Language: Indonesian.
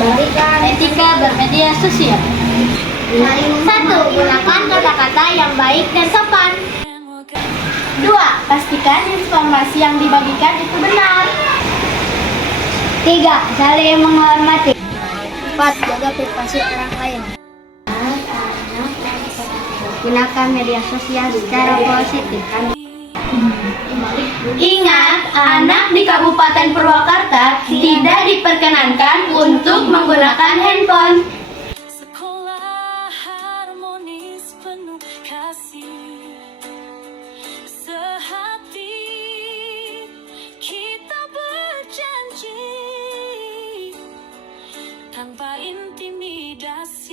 Berikan Etika bermedia sosial. 1. Gunakan kata-kata yang baik dan sopan. 2. Pastikan informasi yang dibagikan itu benar. 3. Saling menghormati. 4. Jaga privasi orang lain. Gunakan media sosial secara positif. Ingat, anak di Kabupaten Purwakarta tidak diperkenankan untuk menggunakan handphone. Sekolah harmonis penuh kasih, sehati kita berjanji tanpa intimidasi.